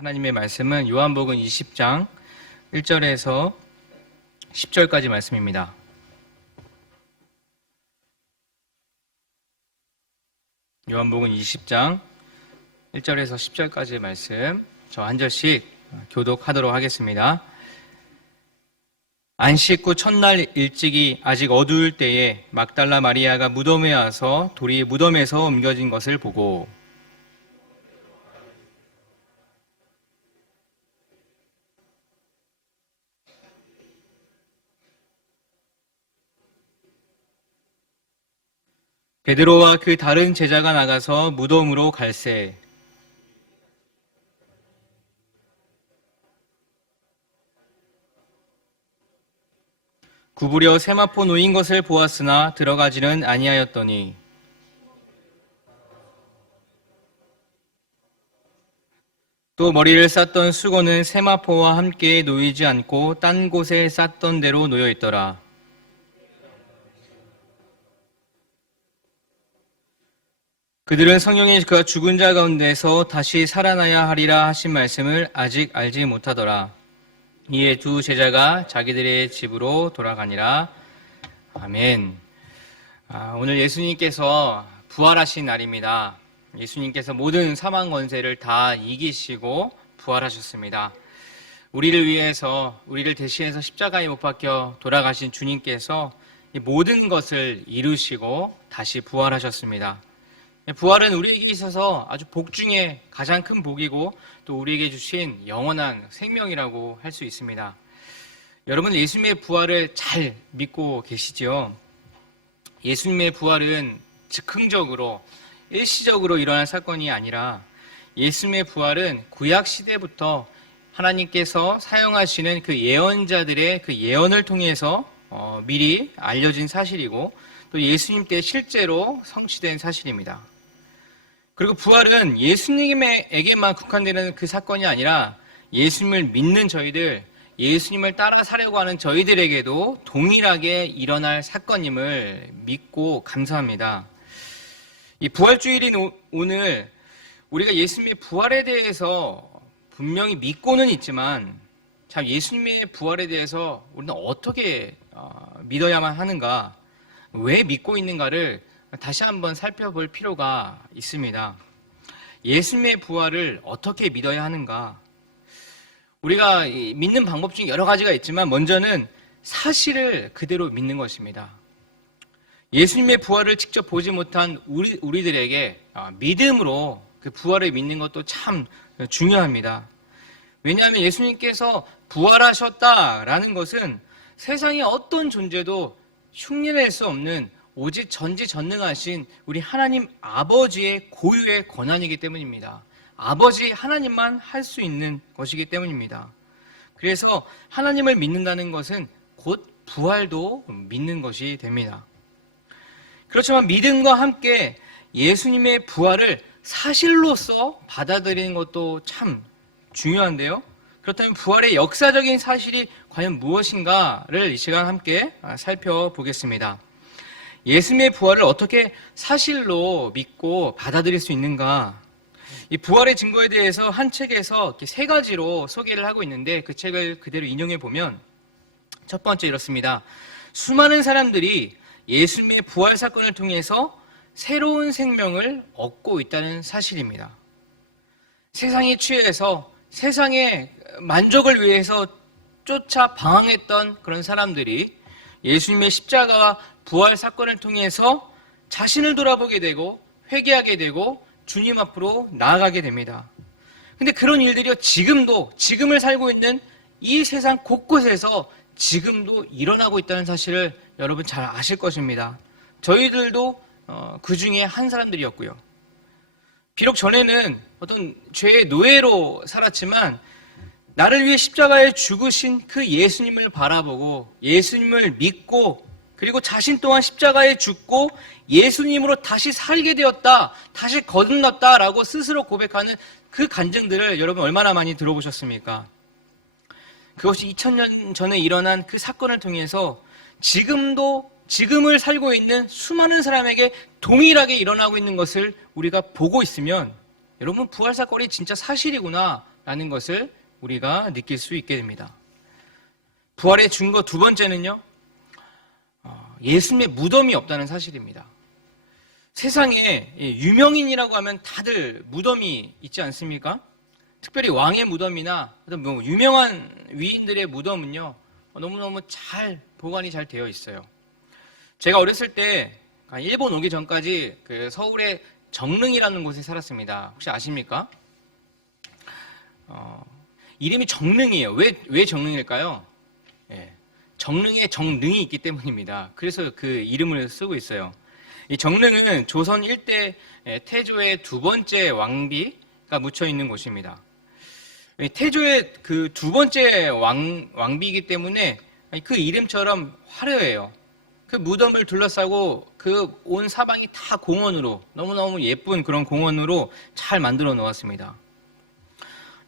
하나님의 말씀은 요한복음 20장 1절에서 10절까지 말씀입니다. 요한복음 20장 1절에서 10절까지의 말씀, 저 한 절씩 교독하도록 하겠습니다. 안식 후 첫날 일찍이 아직 어두울 때에 막달라 마리아가 무덤에 와서 돌이 무덤에서 옮겨진 것을 보고 베드로와 그 다른 제자가 나가서 무덤으로 갈새 구부려 세마포 놓인 것을 보았으나 들어가지는 아니하였더니 또 머리를 쌌던 수건은 세마포와 함께 놓이지 않고 딴 곳에 쌌던 대로 놓여 있더라. 그들은 성령이 그가 죽은 자 가운데서 다시 살아나야 하리라 하신 말씀을 아직 알지 못하더라. 이에 두 제자가 자기들의 집으로 돌아가니라. 아멘. 오늘 예수님께서 부활하신 날입니다. 예수님께서 모든 사망 권세를 다 이기시고 부활하셨습니다. 우리를 위해서, 우리를 대신해서 십자가에 못 박혀 돌아가신 주님께서 모든 것을 이루시고 다시 부활하셨습니다. 부활은 우리에게 있어서 아주 복 중에 가장 큰 복이고 또 우리에게 주신 영원한 생명이라고 할 수 있습니다. 여러분, 예수님의 부활을 잘 믿고 계시지요? 예수님의 부활은 즉흥적으로 일시적으로 일어난 사건이 아니라 예수님의 부활은 구약 시대부터 하나님께서 사용하시는 그 예언자들의 그 예언을 통해서 미리 알려진 사실이고 또 예수님 때 실제로 성취된 사실입니다. 그리고 부활은 예수님에게만 국한되는 그 사건이 아니라 예수님을 믿는 저희들, 예수님을 따라 사려고 하는 저희들에게도 동일하게 일어날 사건임을 믿고 감사합니다. 이 부활주일인 오늘 우리가 예수님의 부활에 대해서 분명히 믿고는 있지만 참 예수님의 부활에 대해서 우리는 어떻게 믿어야만 하는가, 왜 믿고 있는가를 다시 한번 살펴볼 필요가 있습니다. 예수님의 부활을 어떻게 믿어야 하는가? 우리가 믿는 방법 중에 여러 가지가 있지만 먼저는 사실을 그대로 믿는 것입니다. 예수님의 부활을 직접 보지 못한 우리들에게 믿음으로 그 부활을 믿는 것도 참 중요합니다. 왜냐하면 예수님께서 부활하셨다라는 것은 세상의 어떤 존재도 흉내낼 수 없는 오직 전지전능하신 우리 하나님 아버지의 고유의 권한이기 때문입니다. 아버지 하나님만 할 수 있는 것이기 때문입니다. 그래서 하나님을 믿는다는 것은 곧 부활도 믿는 것이 됩니다. 그렇지만 믿음과 함께 예수님의 부활을 사실로서 받아들이는 것도 참 중요한데요. 그렇다면 부활의 역사적인 사실이 과연 무엇인가를 이 시간 함께 살펴보겠습니다. 예수님의 부활을 어떻게 사실로 믿고 받아들일 수 있는가? 이 부활의 증거에 대해서 한 책에서 세 가지로 소개를 하고 있는데 그 책을 그대로 인용해 보면 첫 번째 이렇습니다. 수많은 사람들이 예수님의 부활 사건을 통해서 새로운 생명을 얻고 있다는 사실입니다. 세상에 취해서 세상의 만족을 위해서 쫓아 방황했던 그런 사람들이 예수님의 십자가와 부활 사건을 통해서 자신을 돌아보게 되고 회개하게 되고 주님 앞으로 나아가게 됩니다. 근데 그런 일들이 지금을 살고 있는 이 세상 곳곳에서 지금도 일어나고 있다는 사실을 여러분 잘 아실 것입니다. 저희들도 그 중에 한 사람들이었고요. 비록 전에는 어떤 죄의 노예로 살았지만 나를 위해 십자가에 죽으신 그 예수님을 바라보고 예수님을 믿고 그리고 자신 또한 십자가에 죽고 예수님으로 다시 살게 되었다, 다시 거듭났다라고 스스로 고백하는 그 간증들을 여러분 얼마나 많이 들어보셨습니까? 그것이 2000년 전에 일어난 그 사건을 통해서 지금을 살고 있는 수많은 사람에게 동일하게 일어나고 있는 것을 우리가 보고 있으면 여러분 부활사건이 진짜 사실이구나 있구나라는 것을 우리가 느낄 수 있게 됩니다. 부활의 증거 두 번째는요, 예수님의 무덤이 없다는 사실입니다. 세상에 유명인이라고 하면 다들 무덤이 있지 않습니까? 특별히 왕의 무덤이나 뭐 유명한 위인들의 무덤은요, 너무너무 잘 보관이 잘 되어 있어요. 제가 어렸을 때 일본 오기 전까지 그 서울의 정릉이라는 곳에 살았습니다. 혹시 아십니까? 이름이 정릉이에요. 왜 정릉일까요? 예, 정릉에 정릉이 있기 때문입니다. 그래서 그 이름을 쓰고 있어요. 이 정릉은 조선 일대 태조의 두 번째 왕비가 묻혀 있는 곳입니다. 태조의 그 두 번째 왕비이기 때문에 그 이름처럼 화려해요. 그 무덤을 둘러싸고 그 온 사방이 다 공원으로, 너무너무 예쁜 그런 공원으로 잘 만들어 놓았습니다.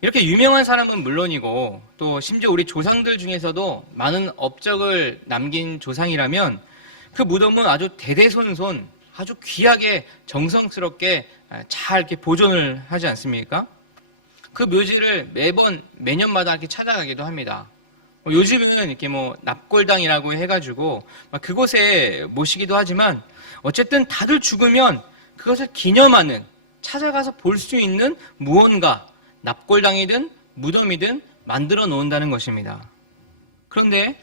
이렇게 유명한 사람은 물론이고 또 심지어 우리 조상들 중에서도 많은 업적을 남긴 조상이라면 그 무덤은 아주 대대손손 아주 귀하게 정성스럽게 잘 이렇게 보존을 하지 않습니까? 그 묘지를 매년마다 이렇게 찾아가기도 합니다. 요즘은 이렇게 뭐 납골당이라고 해가지고 그곳에 모시기도 하지만 어쨌든 다들 죽으면 그것을 기념하는, 찾아가서 볼 수 있는 무언가, 납골당이든 무덤이든 만들어 놓는다는 것입니다. 그런데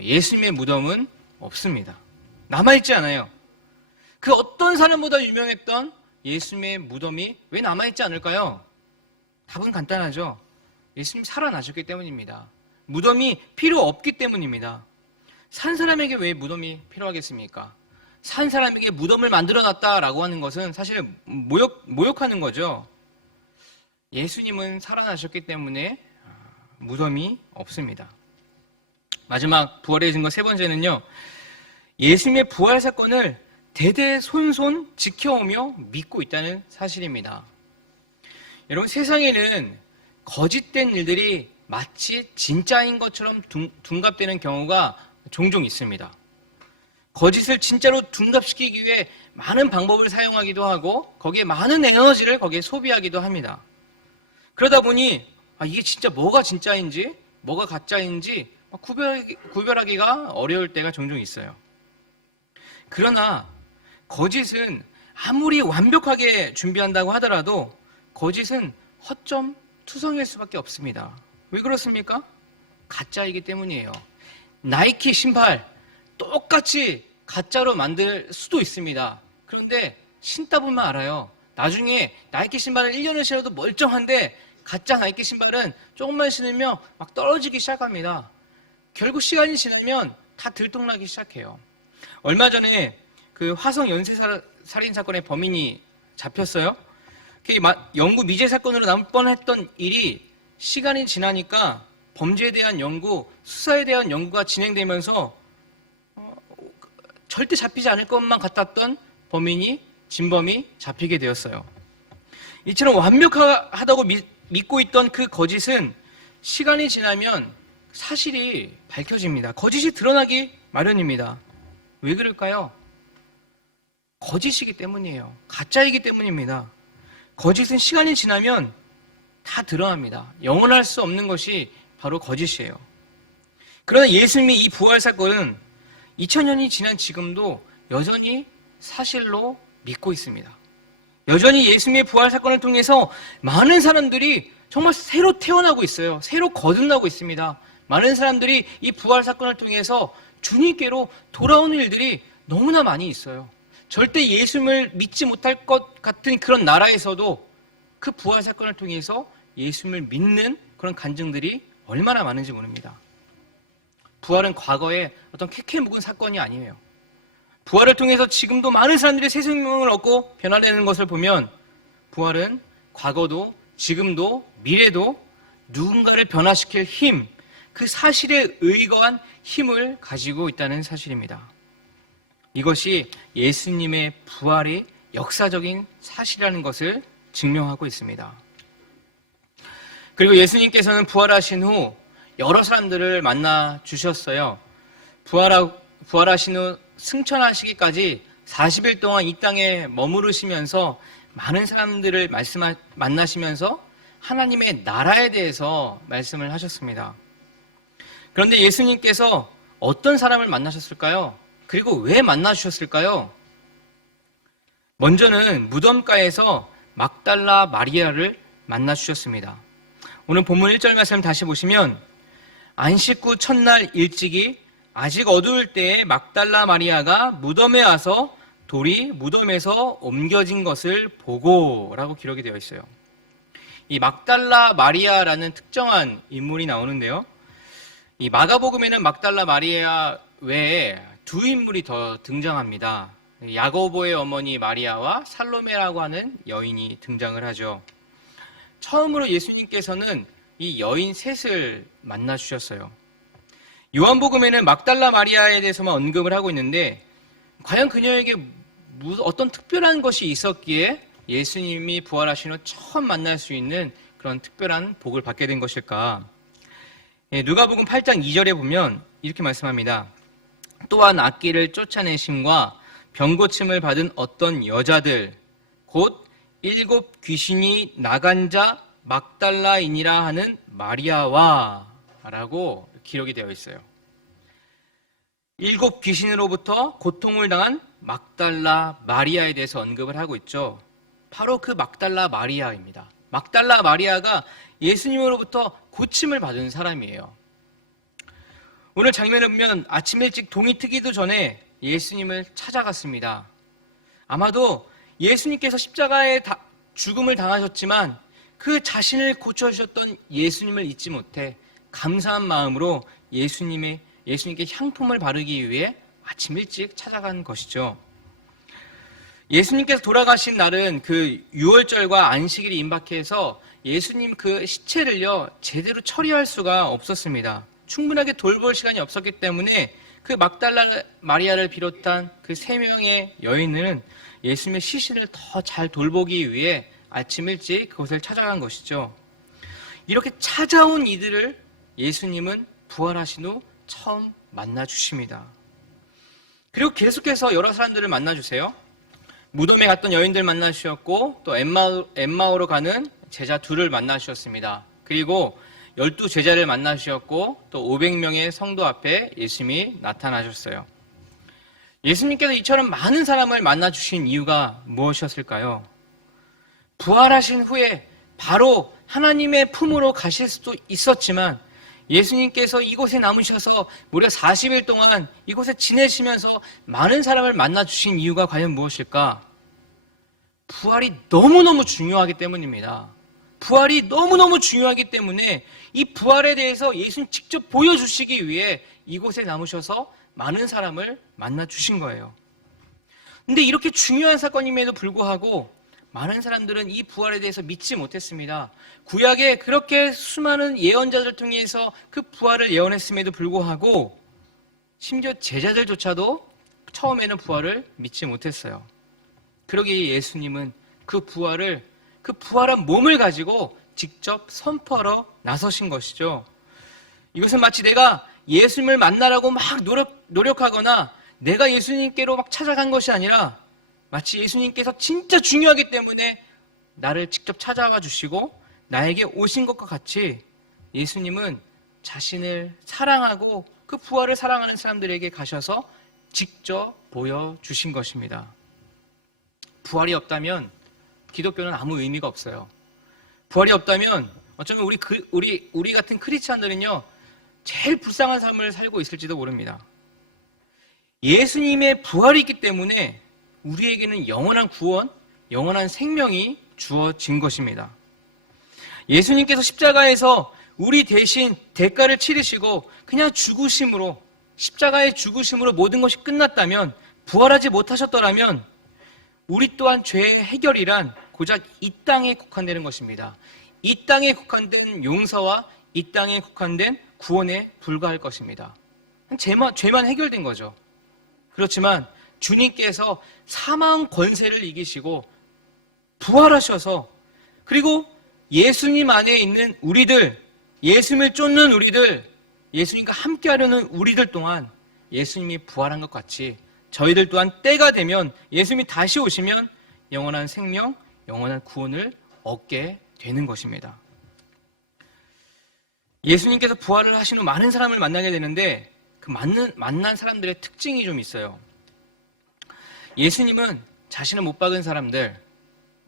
예수님의 무덤은 없습니다. 남아있지 않아요. 그 어떤 사람보다 유명했던 예수님의 무덤이 왜 남아있지 않을까요? 답은 간단하죠. 예수님 살아나셨기 때문입니다. 무덤이 필요 없기 때문입니다. 산 사람에게 왜 무덤이 필요하겠습니까? 산 사람에게 무덤을 만들어놨다라고 하는 것은 사실 모욕하는 거죠. 예수님은 살아나셨기 때문에 무덤이 없습니다. 마지막 부활의 증거 세 번째는요, 예수님의 부활 사건을 대대손손 지켜오며 믿고 있다는 사실입니다. 여러분, 세상에는 거짓된 일들이 마치 진짜인 것처럼 둔갑되는 경우가 종종 있습니다. 거짓을 진짜로 둔갑시키기 위해 많은 방법을 사용하기도 하고 거기에 많은 에너지를 거기에 소비하기도 합니다. 그러다 보니 이게 진짜 뭐가 진짜인지 뭐가 가짜인지 구별하기가 어려울 때가 종종 있어요. 그러나 거짓은 아무리 완벽하게 준비한다고 하더라도 거짓은 허점 투성일 수밖에 없습니다. 왜 그렇습니까? 가짜이기 때문이에요. 나이키 신발 똑같이 가짜로 만들 수도 있습니다. 그런데 신다 보면 알아요. 나중에 나이키 신발을 1년을 신어도 멀쩡한데 가짜 나이키 신발은 조금만 신으면 막 떨어지기 시작합니다. 결국 시간이 지나면 다 들통나기 시작해요. 얼마 전에 그 화성 연쇄살인 사건의 범인이 잡혔어요. 영구 미제 사건으로 남을 뻔했던 일이 시간이 지나니까 범죄에 대한 연구, 수사에 대한 연구가 진행되면서 절대 잡히지 않을 것만 같았던 진범이 잡히게 되었어요. 이처럼 완벽하다고 믿고 있던 그 거짓은 시간이 지나면 사실이 밝혀집니다. 거짓이 드러나기 마련입니다. 왜 그럴까요? 거짓이기 때문이에요. 가짜이기 때문입니다. 거짓은 시간이 지나면 다 드러납니다. 영원할 수 없는 것이 바로 거짓이에요. 그러나 예수님의 이 부활 사건은 2000년이 지난 지금도 여전히 사실로 믿고 있습니다. 여전히 예수님의 부활 사건을 통해서 많은 사람들이 정말 새로 태어나고 있어요. 새로 거듭나고 있습니다. 많은 사람들이 이 부활 사건을 통해서 주님께로 돌아오는 일들이 너무나 많이 있어요. 절대 예수님을 믿지 못할 것 같은 그런 나라에서도 그 부활 사건을 통해서 예수님을 믿는 그런 간증들이 얼마나 많은지 모릅니다. 부활은 과거의 어떤 캐캐 묵은 사건이 아니에요. 부활을 통해서 지금도 많은 사람들이 새 생명을 얻고 변화되는 것을 보면 부활은 과거도 지금도 미래도 누군가를 변화시킬 힘, 그 사실에 의거한 힘을 가지고 있다는 사실입니다. 이것이 예수님의 부활이 역사적인 사실이라는 것을 증명하고 있습니다. 그리고 예수님께서는 부활하신 후 여러 사람들을 만나 주셨어요. 부활하신 후 승천하시기까지 40일 동안 이 땅에 머무르시면서 많은 사람들을 만나시면서 하나님의 나라에 대해서 말씀을 하셨습니다. 그런데 예수님께서 어떤 사람을 만나셨을까요? 그리고 왜 만나주셨을까요? 먼저는 무덤가에서 막달라 마리아를 만나주셨습니다. 오늘 본문 1절 말씀 다시 보시면 안식 후 첫날 일찍이 아직 어두울 때에 막달라 마리아가 무덤에 와서 돌이 무덤에서 옮겨진 것을 보고 라고 기록이 되어 있어요. 이 막달라 마리아라는 특정한 인물이 나오는데요. 이 마가복음에는 막달라 마리아 외에 두 인물이 더 등장합니다. 야고보의 어머니 마리아와 살로메라고 하는 여인이 등장을 하죠. 처음으로 예수님께서는 이 여인 셋을 만나 주셨어요. 요한복음에는 막달라 마리아에 대해서만 언급을 하고 있는데 과연 그녀에게 어떤 특별한 것이 있었기에 예수님이 부활하신 후 처음 만날 수 있는 그런 특별한 복을 받게 된 것일까? 누가복음 8장 2절에 보면 이렇게 말씀합니다. 또한 악귀를 쫓아내심과 병고침을 받은 어떤 여자들 곧 7 귀신이 나간 자 막달라인이라 하는 마리아와 라고 기록이 되어 있어요. 7 귀신으로부터 고통을 당한 막달라 마리아에 대해서 언급을 하고 있죠. 바로 그 막달라 마리아입니다. 막달라 마리아가 예수님으로부터 고침을 받은 사람이에요. 오늘 장면을 보면 아침 일찍 동이 트기도 전에 예수님을 찾아갔습니다. 아마도 예수님께서 십자가에 죽음을 당하셨지만 그 자신을 고쳐주셨던 예수님을 잊지 못해 감사한 마음으로 예수님께 향품을 바르기 위해 아침 일찍 찾아간 것이죠. 예수님께서 돌아가신 날은 그 유월절과 안식일이 임박해서 예수님 그 시체를요 제대로 처리할 수가 없었습니다. 충분하게 돌볼 시간이 없었기 때문에 그 막달라 마리아를 비롯한 그 3명의 여인은 예수님의 시신을 더 잘 돌보기 위해 아침 일찍 그곳을 찾아간 것이죠. 이렇게 찾아온 이들을 예수님은 부활하신 후 처음 만나 주십니다. 그리고 계속해서 여러 사람들을 만나 주세요. 무덤에 갔던 여인들 만나 주셨고 또 엠마오로 가는 제자 둘을 만나 주셨습니다. 그리고 12 제자를 만나 주셨고 또 500명의 성도 앞에 예수님이 나타나셨어요. 예수님께서 이처럼 많은 사람을 만나 주신 이유가 무엇이었을까요? 부활하신 후에 바로 하나님의 품으로 가실 수도 있었지만 예수님께서 이곳에 남으셔서 무려 40일 동안 이곳에 지내시면서 많은 사람을 만나 주신 이유가 과연 무엇일까? 부활이 너무너무 중요하기 때문입니다. 부활이 너무너무 중요하기 때문에 이 부활에 대해서 예수님 직접 보여주시기 위해 이곳에 남으셔서 많은 사람을 만나 주신 거예요. 근데 이렇게 중요한 사건임에도 불구하고 많은 사람들은 이 부활에 대해서 믿지 못했습니다. 구약에 그렇게 수많은 예언자들 통해서 그 부활을 예언했음에도 불구하고 심지어 제자들조차도 처음에는 부활을 믿지 못했어요. 그러기에 예수님은 그 부활한 몸을 가지고 직접 선포하러 나서신 것이죠. 이것은 마치 내가 예수님을 만나라고 막 노력하거나 내가 예수님께로 막 찾아간 것이 아니라 마치 예수님께서 진짜 중요하기 때문에 나를 직접 찾아와 주시고 나에게 오신 것과 같이 예수님은 자신을 사랑하고 그 부활을 사랑하는 사람들에게 가셔서 직접 보여주신 것입니다. 부활이 없다면 기독교는 아무 의미가 없어요. 부활이 없다면 어쩌면 우리 같은 크리스찬들은요 제일 불쌍한 삶을 살고 있을지도 모릅니다. 예수님의 부활이 있기 때문에 우리에게는 영원한 구원, 영원한 생명이 주어진 것입니다. 예수님께서 십자가에서 우리 대신 대가를 치르시고 그냥 죽으심으로 십자가의 죽으심으로 모든 것이 끝났다면 부활하지 못하셨더라면 우리 또한 죄의 해결이란 고작 이 땅에 국한되는 것입니다. 이 땅에 국한된 용서와 이 땅에 국한된 구원에 불과할 것입니다. 죄만 해결된 거죠. 그렇지만 주님께서 사망 권세를 이기시고 부활하셔서 그리고 예수님 안에 있는 우리들, 예수님을 쫓는 우리들, 예수님과 함께하려는 우리들 동안 예수님이 부활한 것 같이 저희들 또한 때가 되면 예수님이 다시 오시면 영원한 생명, 영원한 구원을 얻게 되는 것입니다. 예수님께서 부활을 하신 후 많은 사람을 만나게 되는데 그 만난 사람들의 특징이 좀 있어요. 예수님은 자신을 못 박은 사람들,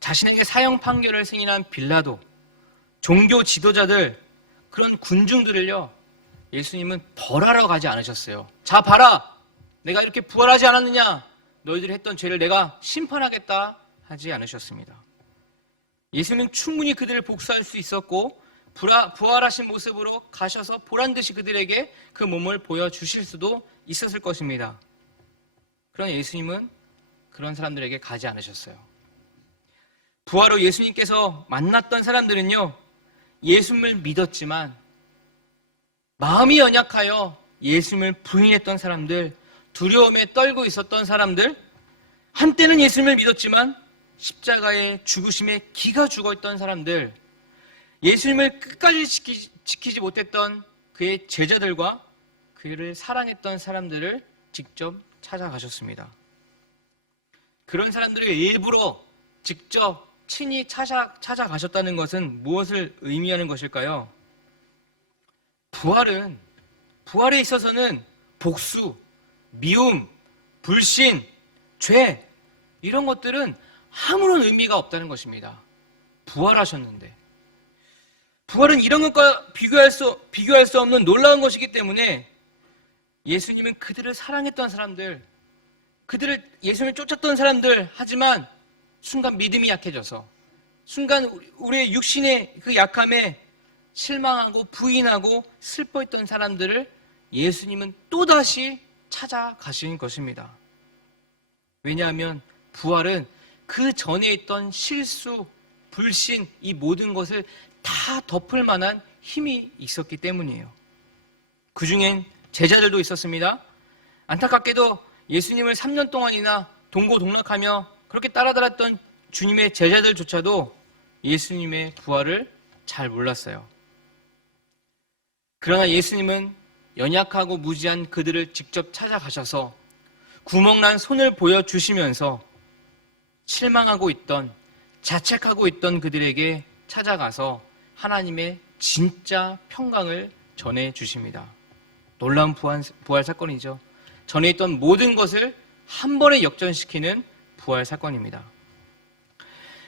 자신에게 사형 판결을 승인한 빌라도, 종교 지도자들, 그런 군중들을요, 예수님은 벌하러 가지 않으셨어요. 자, 봐라! 내가 이렇게 부활하지 않았느냐? 너희들이 했던 죄를 내가 심판하겠다 하지 않으셨습니다. 예수님은 충분히 그들을 복수할 수 있었고 부활하신 모습으로 가셔서 보란듯이 그들에게 그 몸을 보여주실 수도 있었을 것입니다. 그러나 예수님은 그런 사람들에게 가지 않으셨어요. 부활 후 예수님께서 만났던 사람들은요, 예수님을 믿었지만 마음이 연약하여 예수님을 부인했던 사람들, 두려움에 떨고 있었던 사람들, 한때는 예수님을 믿었지만 십자가의 죽으심에 기가 죽어있던 사람들, 예수님을 끝까지 지키지 못했던 그의 제자들과 그를 사랑했던 사람들을 직접 찾아가셨습니다. 그런 들을 일부러 직접 친히 찾아가셨다는 것은 무엇을 의미하는 것일까요? 부활에 있어서는 복수, 미움, 불신, 죄, 이런 것들은 아무런 의미가 없다는 것입니다. 부활하셨는데. 부활은 이런 것과 비교할 수 없는 놀라운 것이기 때문에 예수님은 그들을 사랑했던 사람들, 예수님을 쫓았던 사람들, 하지만 순간 믿음이 약해져서, 순간 우리의 육신의 그 약함에 실망하고 부인하고 슬퍼했던 사람들을 예수님은 또다시 찾아가신 것입니다. 왜냐하면 부활은 그 전에 있던 실수, 불신, 이 모든 것을 다 덮을 만한 힘이 있었기 때문이에요. 그 중엔 제자들도 있었습니다. 안타깝게도 예수님을 3년 동안이나 동고동락하며 그렇게 따라다녔던 주님의 제자들조차도 예수님의 부활을 잘 몰랐어요. 그러나 예수님은 연약하고 무지한 그들을 직접 찾아가셔서 구멍난 손을 보여주시면서 실망하고 있던, 자책하고 있던 그들에게 찾아가서 하나님의 진짜 평강을 전해주십니다. 놀라운 부활 사건이죠. 전에 있던 모든 것을 한 번에 역전시키는 부활 사건입니다.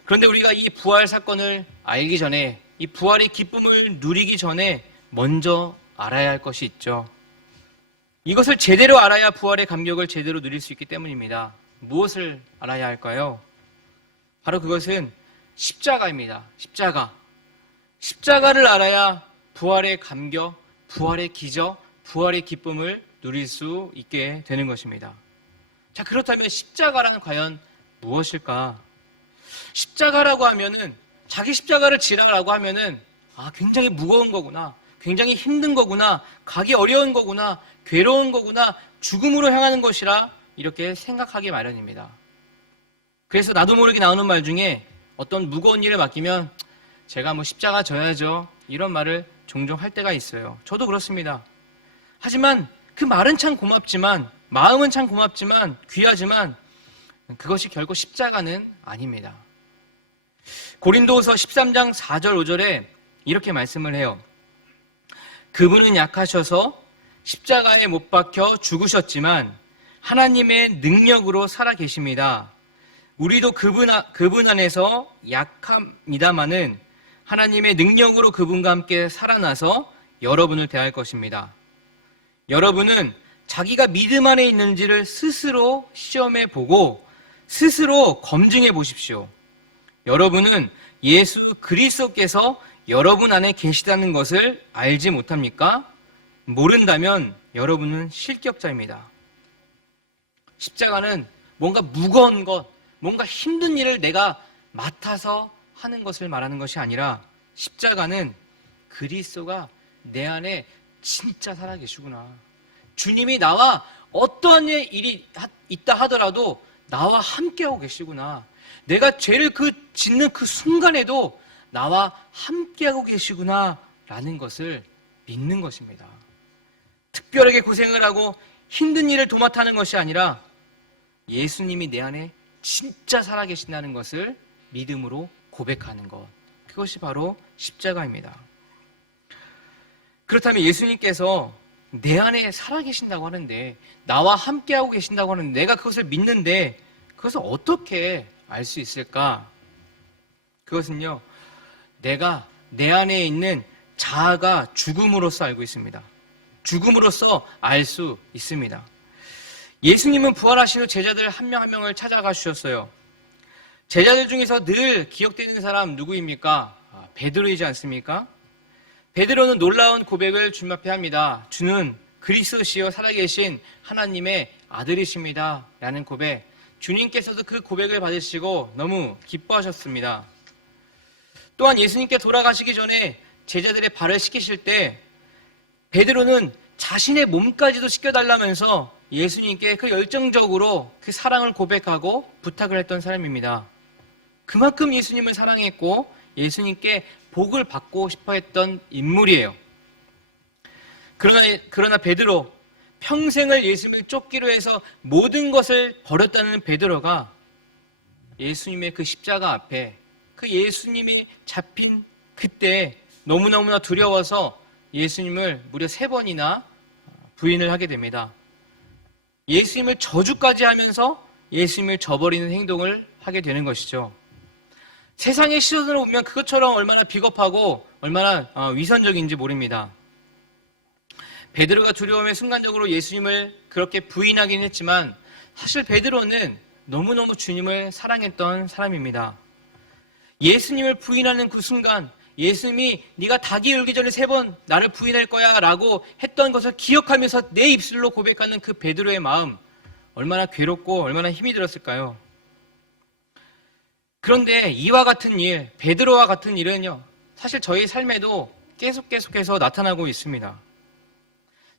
그런데 우리가 이 부활 사건을 알기 전에, 이 부활의 기쁨을 누리기 전에 먼저 알아야 할 것이 있죠. 이것을 제대로 알아야 부활의 감격을 제대로 누릴 수 있기 때문입니다. 무엇을 알아야 할까요? 바로 그것은 십자가입니다. 십자가를 알아야 부활의 감격, 부활의 기적, 부활의 기쁨을 누릴 수 있게 되는 것입니다. 자, 그렇다면 십자가란 과연 무엇일까? 십자가라고 하면은, 자기 십자가를 지라라고 하면은, 굉장히 무거운 거구나, 굉장히 힘든 거구나, 가기 어려운 거구나, 괴로운 거구나, 죽음으로 향하는 것이라 이렇게 생각하기 마련입니다. 그래서 나도 모르게 나오는 말 중에 어떤 무거운 일을 맡기면 제가 십자가 져야죠, 이런 말을 종종 할 때가 있어요. 저도 그렇습니다. 하지만 그 말은 참 고맙지만, 마음은 참 고맙지만, 귀하지만 그것이 결코 십자가는 아닙니다. 고린도후서 13장 4절 5절에 이렇게 말씀을 해요. 그분은 약하셔서 십자가에 못 박혀 죽으셨지만 하나님의 능력으로 살아 계십니다. 우리도 그분 안에서 약합니다마는 하나님의 능력으로 그분과 함께 살아나서 여러분을 대할 것입니다. 여러분은 자기가 믿음 안에 있는지를 스스로 시험해 보고 스스로 검증해 보십시오. 여러분은 예수 그리스도께서 여러분 안에 계시다는 것을 알지 못합니까? 모른다면 여러분은 실격자입니다. 십자가는 뭔가 무거운 것, 뭔가 힘든 일을 내가 맡아서 하는 것을 말하는 것이 아니라, 십자가는 그리스도가 내 안에 진짜 살아계시구나, 주님이 나와 어떠한 일이 있다 하더라도 나와 함께하고 계시구나, 내가 죄를 짓는 그 순간에도 나와 함께하고 계시구나 라는 것을 믿는 것입니다. 특별하게 고생을 하고 힘든 일을 도맡아하는 것이 아니라 예수님이 내 안에 진짜 살아계신다는 것을 믿음으로 고백하는 것, 그것이 바로 십자가입니다. 그렇다면 예수님께서 내 안에 살아계신다고 하는데, 나와 함께하고 계신다고 하는데, 내가 그것을 믿는데 그것을 어떻게 알 수 있을까? 그것은요, 내가 내 안에 있는 자아가 죽음으로써 알고 있습니다. 죽음으로써 알 수 있습니다. 예수님은 부활하신 후 제자들 한 명 한 명을 찾아가 주셨어요. 제자들 중에서 늘 기억되는 사람 누구입니까? 베드로이지 않습니까? 베드로는 놀라운 고백을 주님 앞에 합니다. 주는 그리스도시요 살아계신 하나님의 아들이십니다. 라는 고백. 주님께서도 그 고백을 받으시고 너무 기뻐하셨습니다. 또한 예수님께 돌아가시기 전에 제자들의 발을 씻기실 때 베드로는 자신의 몸까지도 씻겨달라면서 예수님께 그 열정적으로 그 사랑을 고백하고 부탁을 했던 사람입니다. 그만큼 예수님을 사랑했고 예수님께 복을 받고 싶어 했던 인물이에요. 그러나 베드로, 평생을 예수님을 쫓기로 해서 모든 것을 버렸다는 베드로가 예수님의 그 십자가 앞에, 그 예수님이 잡힌 그때 너무너무나 두려워서 예수님을 무려 3번이나 부인을 하게 됩니다. 예수님을 저주까지 하면서 예수님을 저버리는 행동을 하게 되는 것이죠. 세상의 시선으로 보면 그것처럼 얼마나 비겁하고 얼마나 위선적인지 모릅니다. 베드로가 두려움에 순간적으로 예수님을 그렇게 부인하긴 했지만 사실 베드로는 너무너무 주님을 사랑했던 사람입니다. 예수님을 부인하는 그 순간, 예수님이 네가 닭이 울기 전에 3번 나를 부인할 거야 라고 했던 것을 기억하면서 내 입술로 고백하는 그 베드로의 마음, 얼마나 괴롭고 얼마나 힘이 들었을까요? 그런데 이와 같은 일, 베드로와 같은 일은요, 사실 저희 삶에도 계속해서 나타나고 있습니다.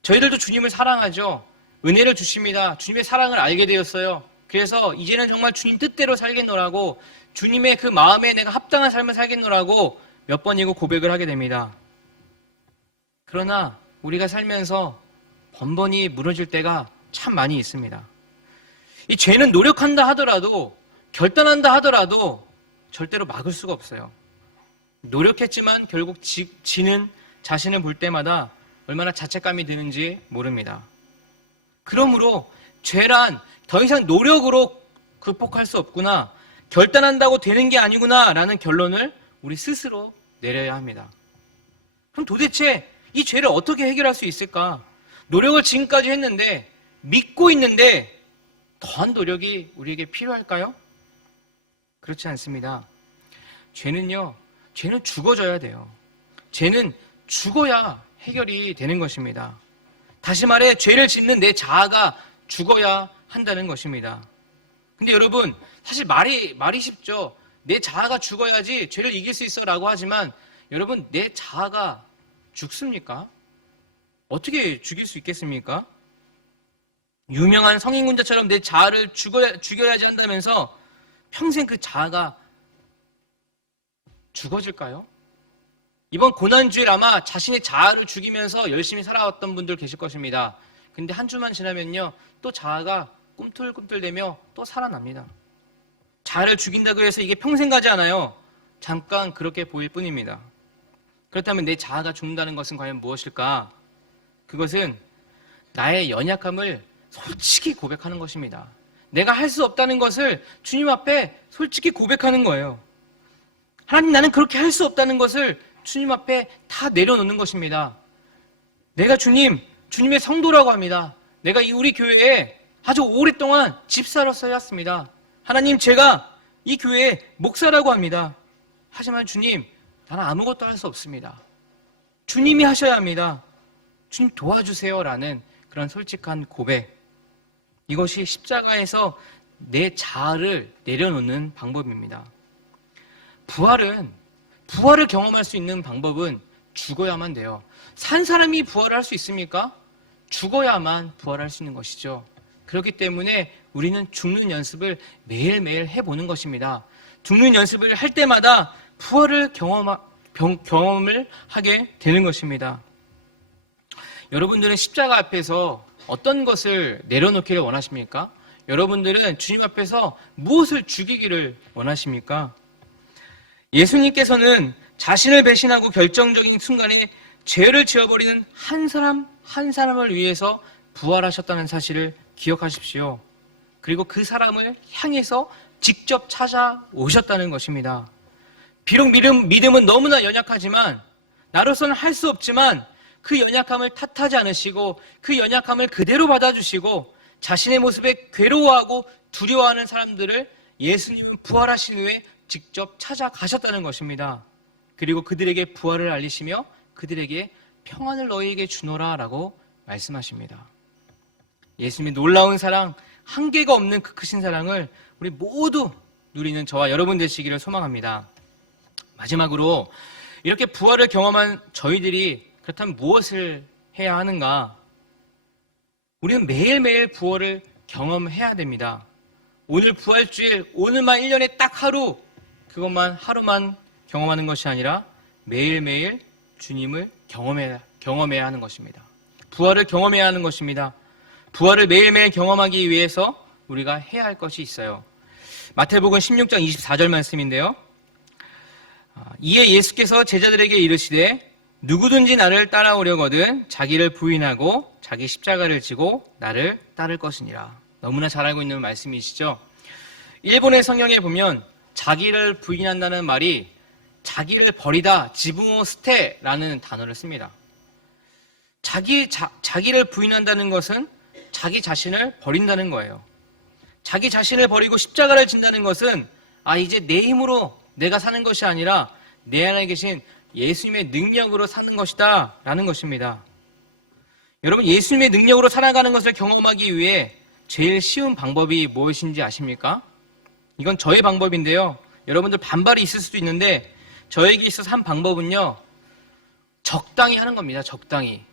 저희들도 주님을 사랑하죠. 은혜를 주십니다. 주님의 사랑을 알게 되었어요. 그래서 이제는 정말 주님 뜻대로 살겠노라고, 주님의 그 마음에 내가 합당한 삶을 살겠노라고 몇 번이고 고백을 하게 됩니다. 그러나 우리가 살면서 번번이 무너질 때가 참 많이 있습니다. 이 죄는 노력한다 하더라도, 결단한다 하더라도 절대로 막을 수가 없어요. 노력했지만 결국 지는 자신을 볼 때마다 얼마나 자책감이 드는지 모릅니다. 그러므로 죄란 더 이상 노력으로 극복할 수 없구나, 결단한다고 되는 게 아니구나 라는 결론을 우리 스스로 내려야 합니다. 그럼 도대체 이 죄를 어떻게 해결할 수 있을까? 노력을 지금까지 했는데, 믿고 있는데 더한 노력이 우리에게 필요할까요? 그렇지 않습니다. 죄는 죽어져야 돼요. 죄는 죽어야 해결이 되는 것입니다. 다시 말해, 죄를 짓는 내 자아가 죽어야 한다는 것입니다. 근데 여러분, 사실 말이 쉽죠. 내 자아가 죽어야지 죄를 이길 수 있어 라고 하지만, 여러분, 내 자아가 죽습니까? 어떻게 죽일 수 있겠습니까? 유명한 성인군자처럼 내 자아를 죽여야지 한다면서 평생 그 자아가 죽어질까요? 이번 고난주일 아마 자신의 자아를 죽이면서 열심히 살아왔던 분들 계실 것입니다. 근데 한 주만 지나면요, 또 자아가 꿈틀꿈틀대며 또 살아납니다. 자아를 죽인다고 해서 이게 평생 가지 않아요. 잠깐 그렇게 보일 뿐입니다. 그렇다면 내 자아가 죽는다는 것은 과연 무엇일까? 그것은 나의 연약함을 솔직히 고백하는 것입니다. 내가 할 수 없다는 것을 주님 앞에 솔직히 고백하는 거예요. 하나님, 나는 그렇게 할 수 없다는 것을 주님 앞에 다 내려놓는 것입니다. 내가 주님의 성도라고 합니다. 내가 우리 교회에 아주 오랫동안 집사로서 해왔습니다. 하나님, 제가 이 교회의 목사라고 합니다. 하지만 주님, 나는 아무것도 할 수 없습니다. 주님이 하셔야 합니다. 주님 도와주세요 라는 그런 솔직한 고백, 이것이 십자가에서 내 자아를 내려놓는 방법입니다. 부활을 경험할 수 있는 방법은 죽어야만 돼요. 산 사람이 부활을 할 수 있습니까? 죽어야만 부활할 수 있는 것이죠. 그렇기 때문에 우리는 죽는 연습을 매일매일 해보는 것입니다. 죽는 연습을 할 때마다 부활을 경험을 하게 되는 것입니다. 여러분들은 십자가 앞에서 어떤 것을 내려놓기를 원하십니까? 여러분들은 주님 앞에서 무엇을 죽이기를 원하십니까? 예수님께서는 자신을 배신하고 결정적인 순간에 죄를 지어버리는 한 사람 한 사람을 위해서 부활하셨다는 사실을 기억하십시오. 그리고 그 사람을 향해서 직접 찾아오셨다는 것입니다. 비록 믿음은 너무나 연약하지만, 나로서는 할 수 없지만 그 연약함을 탓하지 않으시고 그 연약함을 그대로 받아주시고 자신의 모습에 괴로워하고 두려워하는 사람들을 예수님은 부활하신 후에 직접 찾아가셨다는 것입니다. 그리고 그들에게 부활을 알리시며 그들에게 평안을 너희에게 주노라 라고 말씀하십니다. 예수님의 놀라운 사랑, 한계가 없는 그 크신 사랑을 우리 모두 누리는 저와 여러분 되시기를 소망합니다. 마지막으로 이렇게 부활을 경험한 저희들이 그렇다면 무엇을 해야 하는가? 우리는 매일매일 부활을 경험해야 됩니다. 오늘 부활주일, 오늘만 1년에 딱 하루, 그것만 하루만 경험하는 것이 아니라 매일매일 주님을 경험해야 하는 것입니다. 부활을 경험해야 하는 것입니다. 부활을 매일매일 경험하기 위해서 우리가 해야 할 것이 있어요. 마태복음 16장 24절 말씀인데요. 이에 예수께서 제자들에게 이르시되 누구든지 나를 따라오려거든 자기를 부인하고 자기 십자가를 지고 나를 따를 것이니라. 너무나 잘 알고 있는 말씀이시죠. 일본의 성경에 보면 자기를 부인한다는 말이 자기를 버리다, 지붕어 스테라는 단어를 씁니다. 자기를 부인한다는 것은 자기 자신을 버린다는 거예요. 자기 자신을 버리고 십자가를 진다는 것은 이제 내 힘으로 내가 사는 것이 아니라 내 안에 계신 예수님의 능력으로 사는 것이다 라는 것입니다. 여러분, 예수님의 능력으로 살아가는 것을 경험하기 위해 제일 쉬운 방법이 무엇인지 아십니까? 이건 저의 방법인데요. 여러분들 반발이 있을 수도 있는데 저에게 있어서 한 방법은요, 적당히 하는 겁니다. 적당히.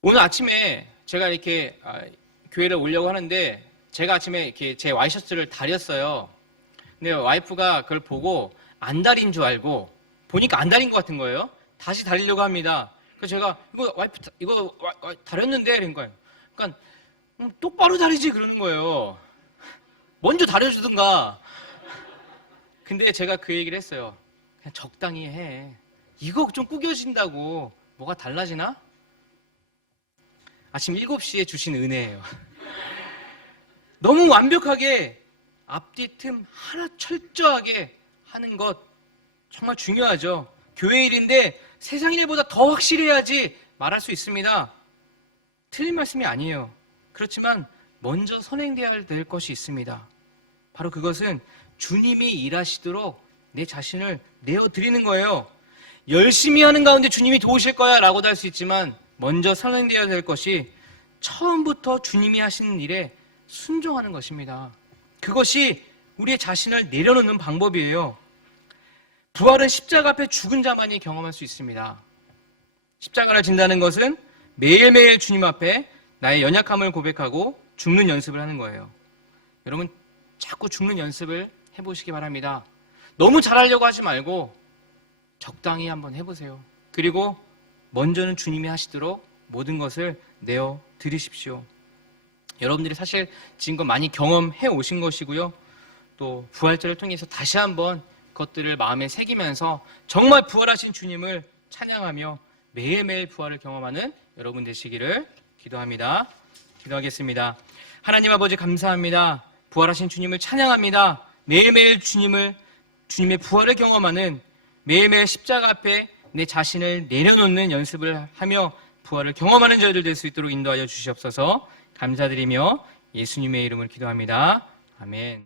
오늘 아침에 제가 이렇게 교회를 오려고 하는데 제가 아침에 이렇게 제 와이셔츠를 다렸어요. 근데 와이프가 그걸 보고 안 다린 줄 알고 보니까 안 다린 것 같은 거예요. 다시 다리려고 합니다. 그래서 제가 이거 다렸는데 이런 거예요. 그러니까 똑바로 다리지 그러는 거예요. 먼저 다려주든가. 근데 제가 그 얘기를 했어요. 그냥 적당히 해. 이거 좀 구겨진다고 뭐가 달라지나? 아침 7시에 주신 은혜예요. 너무 완벽하게 앞뒤 틈 하나 철저하게 하는 것 정말 중요하죠. 교회 일인데 세상 일보다 더 확실해야지 말할 수 있습니다. 틀린 말씀이 아니에요. 그렇지만 먼저 선행되어야 될 것이 있습니다. 바로 그것은 주님이 일하시도록 내 자신을 내어드리는 거예요. 열심히 하는 가운데 주님이 도우실 거야 라고도 할 수 있지만 먼저 선행되어야 될 것이 처음부터 주님이 하시는 일에 순종하는 것입니다. 그것이 우리의 자신을 내려놓는 방법이에요. 부활은 십자가 앞에 죽은 자만이 경험할 수 있습니다. 십자가를 진다는 것은 매일매일 주님 앞에 나의 연약함을 고백하고 죽는 연습을 하는 거예요. 여러분, 자꾸 죽는 연습을 해보시기 바랍니다. 너무 잘하려고 하지 말고 적당히 한번 해보세요. 그리고 먼저는 주님이 하시도록 모든 것을 내어 드리십시오. 여러분들이 사실 지금껏 많이 경험해 오신 것이고요. 또 부활절을 통해서 다시 한번 그것들을 마음에 새기면서 정말 부활하신 주님을 찬양하며 매일매일 부활을 경험하는 여러분 되시기를 기도합니다. 기도하겠습니다. 하나님 아버지 감사합니다. 부활하신 주님을 찬양합니다. 매일매일 주님의 부활을 경험하는, 매일매일 십자가 앞에 내 자신을 내려놓는 연습을 하며 부활을 경험하는 저희들 될 수 있도록 인도하여 주시옵소서. 감사드리며 예수님의 이름으로 기도합니다. 아멘.